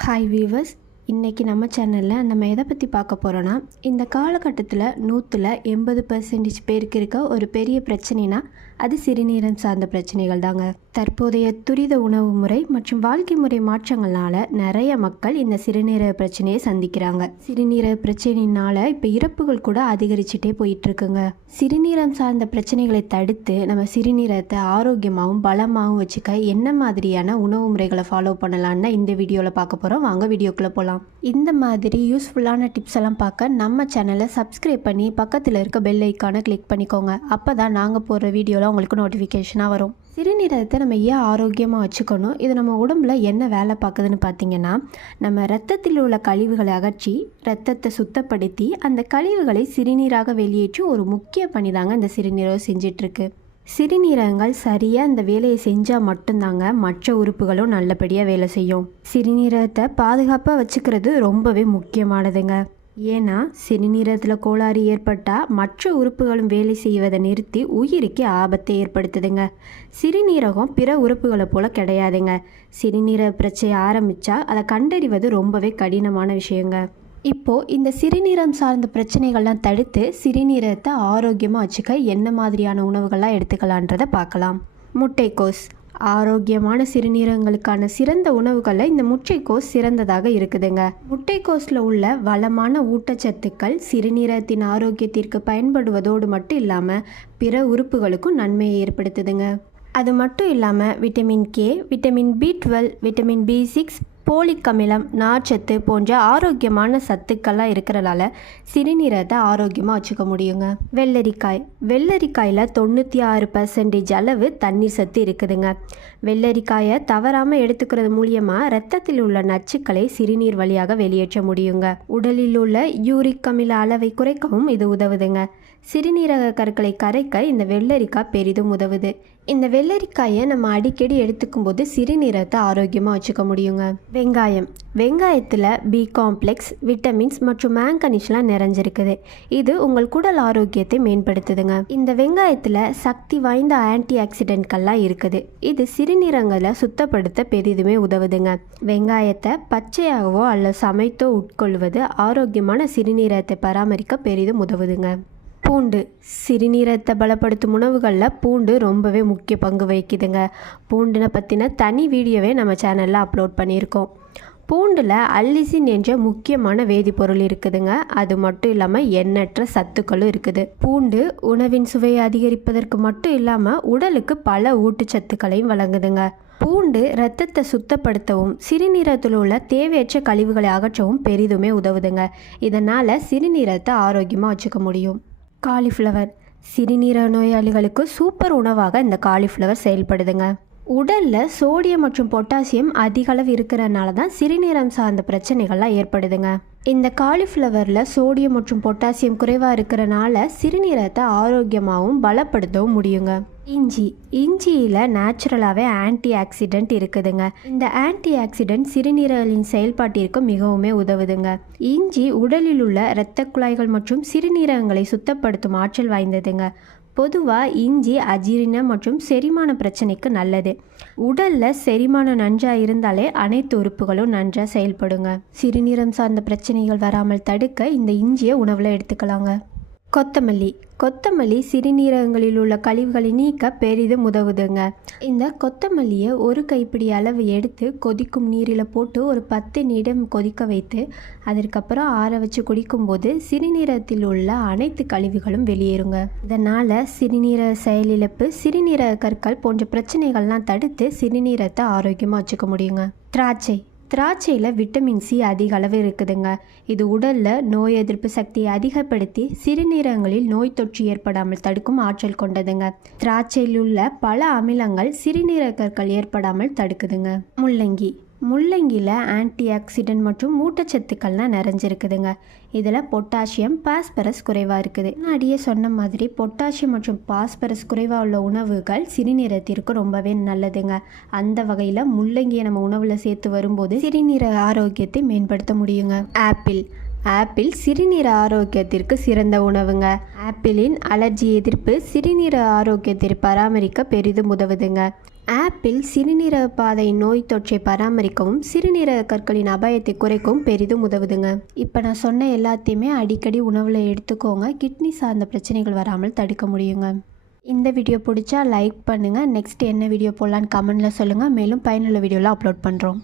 Hi viewers இன்றைக்கி நம்ம சேனலில் நம்ம எதை பற்றி பார்க்க போகிறோன்னா இந்த காலகட்டத்தில் நூற்றில் எண்பது பர்சன்டேஜ் பேருக்கு இருக்க ஒரு பெரிய பிரச்சனைனா அது சிறுநீரம் சார்ந்த பிரச்சனைகள் தாங்க. தற்போதைய துரித உணவு முறை மற்றும் வாழ்க்கை முறை மாற்றங்கள்னால நிறைய மக்கள் இந்த சிறுநீரக பிரச்சனையை சந்திக்கிறாங்க. சிறுநீரக பிரச்சனையினால இப்போ இறப்புகள் கூட அதிகரிச்சுட்டே போயிட்டுருக்குங்க. சிறுநீரம் சார்ந்த பிரச்சனைகளை தடுத்து நம்ம சிறுநீரத்தை ஆரோக்கியமாகவும் பலமாகவும் வச்சுக்க என்ன மாதிரியான உணவு முறைகளை ஃபாலோ பண்ணலான்னு இந்த வீடியோவில் பார்க்க போகிறோம் வாங்க வீடியோக்குள்ளே போகலாம் இந்த மாதிரி யூஸ்ஃபுல்லான டிப்ஸ் எல்லாம் பார்க்க நம்ம சேனலை சப்ஸ்கிரைப் பண்ணி பக்கத்தில் இருக்க பெல் ஐக்கானை கிளிக் பண்ணிக்கோங்க. அப்போ தான் நாங்கள் போடுற வீடியோவில் உங்களுக்கு நோட்டிஃபிகேஷனாக வரும். சிறுநீரகத்தை நம்ம ஏன் ஆரோக்கியமாக வச்சுக்கணும்? இது நம்ம உடம்புல என்ன வேலை பார்க்குதுன்னு பார்த்தீங்கன்னா நம்ம ரத்தத்தில் உள்ள கழிவுகளை அகற்றி ரத்தத்தை சுத்தப்படுத்தி அந்த கழிவுகளை சிறுநீராக வெளியேற்றும் ஒரு முக்கிய பணி தாங்க இந்த சிறுநீரகம் செஞ்சிட்ருக்கு. சிறுநீரகங்கள் சரியாக இந்த வேலையை செஞ்சால் மட்டும்தாங்க மற்ற உறுப்புகளும் நல்லபடியாக வேலை செய்யும். சிறுநீரகத்தை பாதுகாப்பாக வச்சுக்கிறது ரொம்பவே முக்கியமானதுங்க. ஏன்னா சிறுநீரகத்தில் கோளாறு ஏற்பட்டால் மற்ற உறுப்புகளும் வேலை செய்வதை நிறுத்தி உயிருக்கு ஆபத்தை ஏற்படுத்துதுங்க. சிறுநீரகம் பிற உறுப்புகளை போல் கிடையாதுங்க. சிறுநீரக பிரச்சனை ஆரம்பித்தா அதை கண்டறிவது ரொம்பவே கடினமான விஷயங்க. இப்போது இந்த சிறுநீரம் சார்ந்த பிரச்சனைகள்லாம் தடுத்து சிறுநீரத்தை ஆரோக்கியமாக வச்சுக்க என்ன மாதிரியான உணவுகள்லாம் எடுத்துக்கலான்றதை பார்க்கலாம். முட்டைக்கோஸ். ஆரோக்கியமான சிறுநீரங்களுக்கான சிறந்த உணவுகளை இந்த முட்டைக்கோஸ் சிறந்ததாக இருக்குதுங்க. முட்டைக்கோஸில் உள்ள வளமான ஊட்டச்சத்துக்கள் சிறுநீரகத்தின் ஆரோக்கியத்திற்கு பயன்படுவதோடு மட்டும் இல்லாமல் பிற உறுப்புகளுக்கும் நன்மையை ஏற்படுத்துதுங்க. அது மட்டும் இல்லாமல் vitamin K vitamin B twelve vitamin B six folic அமிலம் நார்ச்சத்து போன்ற ஆரோக்கியமான சத்துக்கள்லாம் இருக்கிறனால சிறுநீரத்தை ஆரோக்கியமாக வச்சுக்க முடியுங்க. வெள்ளரிக்காய். வெள்ளரிக்காயில் தொண்ணூற்றி ஆறு பர்சன்டேஜ் அளவு தண்ணீர் சத்து இருக்குதுங்க. வெள்ளரிக்காயை தவறாமல் எடுத்துக்கிறது மூலியமாக ரத்தத்தில் உள்ள நச்சுக்களை சிறுநீர் வழியாக வெளியேற்ற முடியுங்க. உடலில் உள்ள யூரிக் அமில அளவை குறைக்கவும் இது உதவுதுங்க. சிறுநீரக கற்களை கரைக்க இந்த வெள்ளரிக்காய் பெரிதும் உதவுது. இந்த வெள்ளரிக்காயை நம்ம அடிக்கடி எடுத்துக்கும் போது சிறுநீரகத்தை ஆரோக்கியமாக வச்சுக்க முடியுங்க. வெங்காயம். வெங்காயத்தில் பி காம்ப்ளெக்ஸ் விட்டமின்ஸ் மற்றும் மேங்கனிஷ்லாம் நிறைஞ்சிருக்குது. இது உங்கள் குடல் ஆரோக்கியத்தை மேம்படுத்துதுங்க. இந்த வெங்காயத்தில் சக்தி வாய்ந்த ஆன்டி ஆக்சிடென்ட்கள்லாம் இருக்குது. இது சிறுநீரகங்களை சுத்தப்படுத்த பெரிதுமே உதவுதுங்க. வெங்காயத்தை பச்சையாகவோ அல்லது சமைத்தோ உட்கொள்வது ஆரோக்கியமான சிறுநீரகத்தை பராமரிக்க பெரிதும் உதவுதுங்க. பூண்டு. சிறுநீரத்தை பலப்படுத்தும் உணவுகளில் பூண்டு ரொம்பவே முக்கிய பங்கு வகிக்குதுங்க. பூண்டினை பற்றின தனி வீடியோவே நம்ம சேனலில் அப்லோட் பண்ணியிருக்கோம். பூண்டில் அல்லிசின் என்ற முக்கியமான வேதிப்பொருள் இருக்குதுங்க. அது மட்டும் இல்லாமல் எண்ணற்ற சத்துக்களும் இருக்குது. பூண்டு உணவின் சுவையை அதிகரிப்பதற்கு மட்டும் இல்லாமல் உடலுக்கு பல ஊட்டச்சத்துக்களையும் வழங்குதுங்க. பூண்டு இரத்தத்தை சுத்தப்படுத்தவும் சிறுநீரத்தில் உள்ள தேவையற்ற கழிவுகளை அகற்றவும் பெரிதுமே உதவுதுங்க. இதனால் சிறுநீரத்தை ஆரோக்கியமாக வச்சுக்க முடியும். காலிஃப்ளவர். சிறுநீரக நோயாளிகளுக்கு சூப்பர் உணவாக இந்த காலிஃப்ளவர் செயல்படுதுங்க. உடலில் சோடியம் மற்றும் பொட்டாசியம் அதிகளவு இருக்கிறனால தான் சிறுநீரம் சார்ந்த பிரச்சனைகள்லாம் ஏற்படுதுங்க. இந்த காலிஃப்ளவரில் சோடியம் மற்றும் பொட்டாசியம் குறைவாக இருக்கிறனால சிறுநீரத்தை ஆரோக்கியமாகவும் பலப்படுத்தவும் முடியுங்க. இஞ்சி. இஞ்சியில் நேச்சுரலாகவே ஆன்டி ஆக்சிடென்ட் இருக்குதுங்க. இந்த ஆன்டி ஆக்சிடென்ட் சிறுநீரலின் செயல்பாட்டிற்கு மிகவுமே உதவுதுங்க. இஞ்சி உடலில் உள்ள இரத்த குழாய்கள் மற்றும் சிறுநீரகங்களை சுத்தப்படுத்தும் ஆற்றல் வாய்ந்ததுங்க. பொதுவாக இஞ்சி அஜீரணம் மற்றும் செரிமான பிரச்சனைக்கு நல்லது. உடலில் செரிமானம் நன்றாக இருந்தாலே அனைத்து உறுப்புகளும் நன்றாக செயல்படுங்க. சிறுநீரம் சார்ந்த பிரச்சனைகள் வராமல் தடுக்க இந்த இஞ்சியை உணவில் எடுத்துக்கலாங்க. கொத்தமல்லி. கொத்தமல்லி சிறுநீரகங்களில் உள்ள கழிவுகளை நீக்க பெரிதும் உதவுதுங்க. இந்த கொத்தமல்லியை ஒரு கைப்பிடி அளவு எடுத்து கொதிக்கும் நீரில் போட்டு ஒரு பத்து நிமிடம் கொதிக்க வைத்து அதற்கப்புறம் ஆற வச்சு குடிக்கும்போது சிறுநீரகத்தில் உள்ள அனைத்து கழிவுகளும் வெளியேறுங்க. இதனால் சிறுநீரக செயலிழப்பு சிறுநீரக கற்கள் போன்ற பிரச்சனைகள்லாம் தடுத்து சிறுநீரத்தை ஆரோக்கியமாக வச்சுக்க முடியுங்க. திராட்சை. திராட்சையில் விட்டமின் சி அதிக அளவு இருக்குதுங்க. இது உடலில் நோய் எதிர்ப்பு சக்தியை அதிகப்படுத்தி சிறுநீரகங்களில் நோய் தொற்று ஏற்படாமல் தடுக்கும் ஆற்றல் கொண்டதுங்க. திராட்சையில் உள்ள பல அமிலங்கள் சிறுநீரகர்கள் ஏற்படாமல் தடுக்குதுங்க. முள்ளங்கி முள்ளங்கியில் ஆன்டி ஆக்சிடென்ட் மற்றும் ஊட்டச்சத்துக்கள்லாம் நிறைஞ்சிருக்குதுங்க. இதில் பொட்டாசியம் பாஸ்பரஸ் குறைவாக இருக்குது. முன்னாடியே சொன்ன மாதிரி பொட்டாசியம் மற்றும் பாஸ்பரஸ் குறைவாக உள்ள உணவுகள் சிறுநீரத்திற்கு ரொம்பவே நல்லதுங்க. அந்த வகையில் முள்ளங்கியை நம்ம உணவில் சேர்த்து வரும்போது சிறுநீர ஆரோக்கியத்தை மேம்படுத்த முடியுங்க. ஆப்பிள் ஆப்பிள் சிறுநீர ஆரோக்கியத்திற்கு சிறந்த உணவுங்க. ஆப்பிளின் அலர்ஜி எதிர்ப்பு சிறுநீர ஆரோக்கியத்தை பராமரிக்க பெரிதும் உதவுதுங்க. ஆப்பிள் சிறுநீரக பாதை நோய் தொற்றை பராமரிக்கவும் சிறுநீரக கற்களின் அபாயத்தை குறைக்கவும் பெரிதும் உதவுதுங்க. இப்போ நான் சொன்ன எல்லாத்தையுமே அடிக்கடி உணவில் எடுத்துக்கோங்க. கிட்னி சார்ந்த பிரச்சனைகள் வராமல் தடுக்க முடியுங்க. இந்த வீடியோ பிடிச்சா லைக் பண்ணுங்கள் நெக்ஸ்ட் என்ன வீடியோ போடலான்னு கமெண்டில் சொல்லுங்கள் மேலும் பயனுள்ள வீடியோலாம் அப்லோட் பண்ணுறோம்